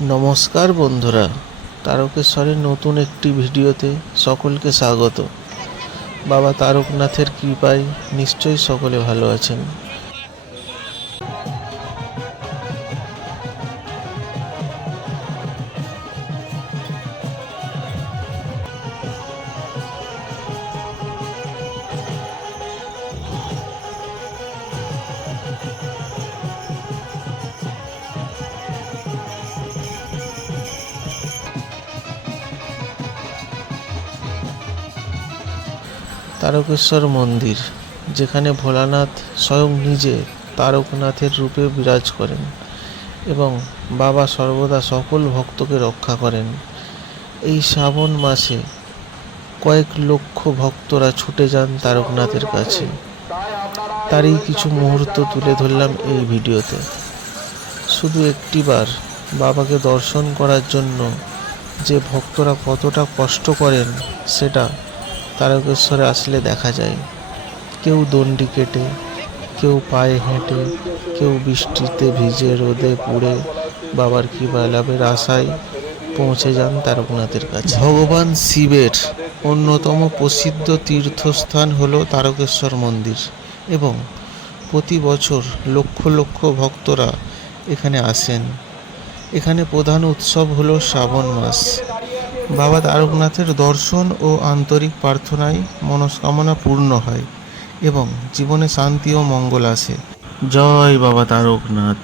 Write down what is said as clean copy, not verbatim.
নমস্কার বন্ধুরা, তারকেশ্বরের নতুন একটি ভিডিওতে সকলকে স্বাগত। বাবা তারকনাথের কৃপায় নিশ্চয়ই সকলে ভালো আছেন। তারকেশ্বর মন্দির, যেখানে ভোলানাথ স্বয়ং নিজে তারকনাথের রূপে বিরাজ করেন এবং বাবা সর্বদা সকল ভক্তকে রক্ষা করেন। এই শ্রাবণ মাসে কয়েক লক্ষ ভক্তরা ছুটে যান তারকনাথের কাছে। তারই কিছু মুহূর্ত তুলে ধরলাম এই ভিডিওতে। শুধু একটিবার বাবাকে দর্শন করার জন্য যে ভক্তরা কতটা কষ্ট করেন সেটা তারকেশ্বরে আসলে দেখা যায়। কেউ দণ্ডি কেটে, কেউ পায়ে হেঁটে, কেউ বৃষ্টিতে ভিজে রোদে পুড়ে বাবার কৃপা লাভের আশায় পৌঁছে যান তারকনাথের কাছে। ভগবান শিবের অন্যতম প্রসিদ্ধ তীর্থস্থান হলো তারকেশ্বর মন্দির এবং প্রতি বছর লক্ষ লক্ষ ভক্তরা এখানে আসেন। এখানে প্রধান উৎসব হলো শ্রাবণ মাস। বাবা তারকনাথের দর্শন ও আন্তরিক প্রার্থনায় মনস্কামনা পূর্ণ হয় এবং জীবনে শান্তি ও মঙ্গল আসে। জয় বাবা তারকনাথ।